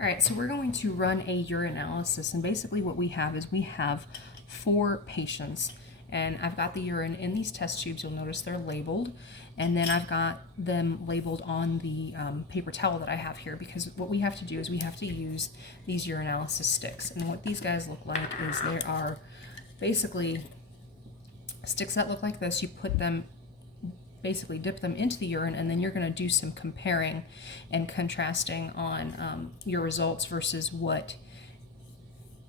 All right, so we're going to run a urinalysis, and basically what we have is we have 4 patients, and I've got the urine in these test tubes. You'll notice they're labeled, and then I've got them labeled on the paper towel that I have here, because what we have to do is we have to use these urinalysis sticks. And what these guys look like is they are basically sticks that look like this. You put them, basically dip them into the urine, and then you're going to do some comparing and contrasting on your results versus what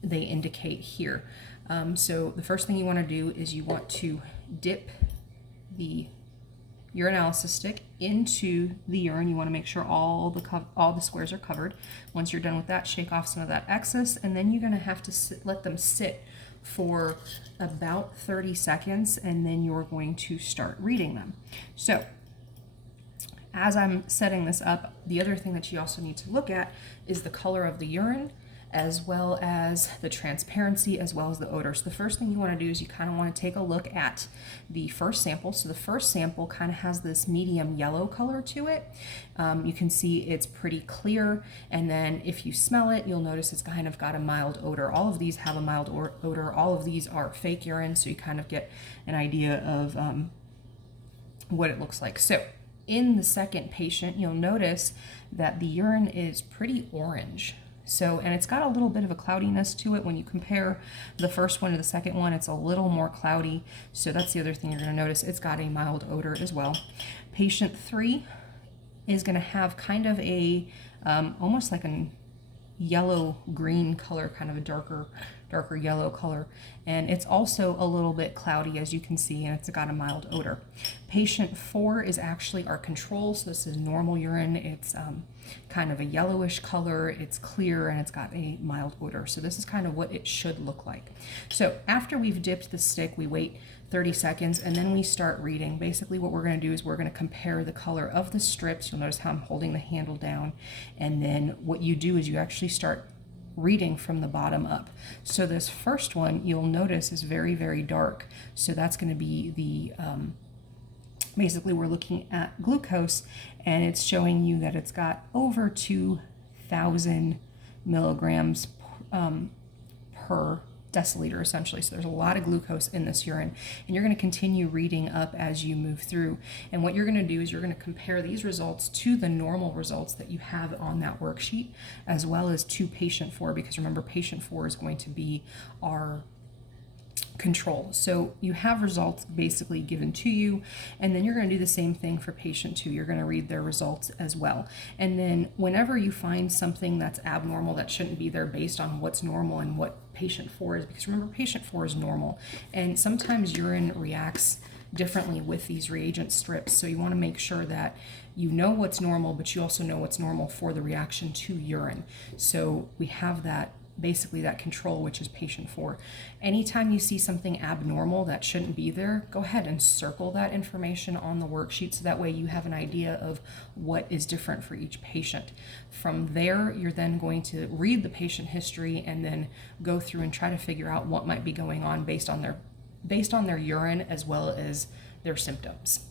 they indicate here. So the first thing you want to do is you want to dip the urinalysis stick into the urine. You want to make sure all the squares are covered. Once you're done with that, shake off some of that excess, and then you're going to have to let them sit for about 30 seconds, and then you're going to start reading them. So as I'm setting this up, the other thing that you also need to look at is the color of the urine, as well as the transparency, as well as the odor. So the first thing you want to do is you kind of want to take a look at the first sample. So the first sample kind of has this medium yellow color to it. You can see it's pretty clear, and then if you smell it, you'll notice it's kind of got a mild odor. All of these have a mild odor. All of these are fake urine, so you kind of get an idea of what it looks like. So in the second patient, you'll notice that the urine is pretty orange. So, and it's got a little bit of a cloudiness to it. When you compare the first one to the second one, it's a little more cloudy. So that's the other thing you're going to notice. It's got a mild odor as well. Patient 3 is going to have kind of a, almost like a yellow-green color, kind of a darker yellow color. And it's also a little bit cloudy, as you can see, and it's got a mild odor. Patient 4 is actually our control. So this is normal urine. It's kind of a yellowish color, it's clear, and it's got a mild odor. So this is kind of what it should look like. So after we've dipped the stick, we wait 30 seconds, and then we start reading. Basically what we're going to do is we're going to compare the color of the strips. You'll notice how I'm holding the handle down, and then what you do is you actually start reading from the bottom up. So this first one, you'll notice, is very, very dark. So that's going to be the basically we're looking at glucose, and it's showing you that it's got over 2,000 milligrams per deciliter, essentially. So there's a lot of glucose in this urine, and you're going to continue reading up as you move through. And what you're going to do is you're going to compare these results to the normal results that you have on that worksheet, as well as to patient 4, because remember, patient 4 is going to be our control. So you have results basically given to you, and then you're going to do the same thing for patient 2. You're going to read their results as well. And then whenever you find something that's abnormal that shouldn't be there based on what's normal and what patient 4 is, because remember, patient 4 is normal, and sometimes urine reacts differently with these reagent strips. So you want to make sure that you know what's normal, but you also know what's normal for the reaction to urine. So we have that, basically that control, which is patient 4. Anytime you see something abnormal that shouldn't be there, go ahead and circle that information on the worksheet, so that way you have an idea of what is different for each patient. From there, you're then going to read the patient history and then go through and try to figure out what might be going on based on their urine as well as their symptoms.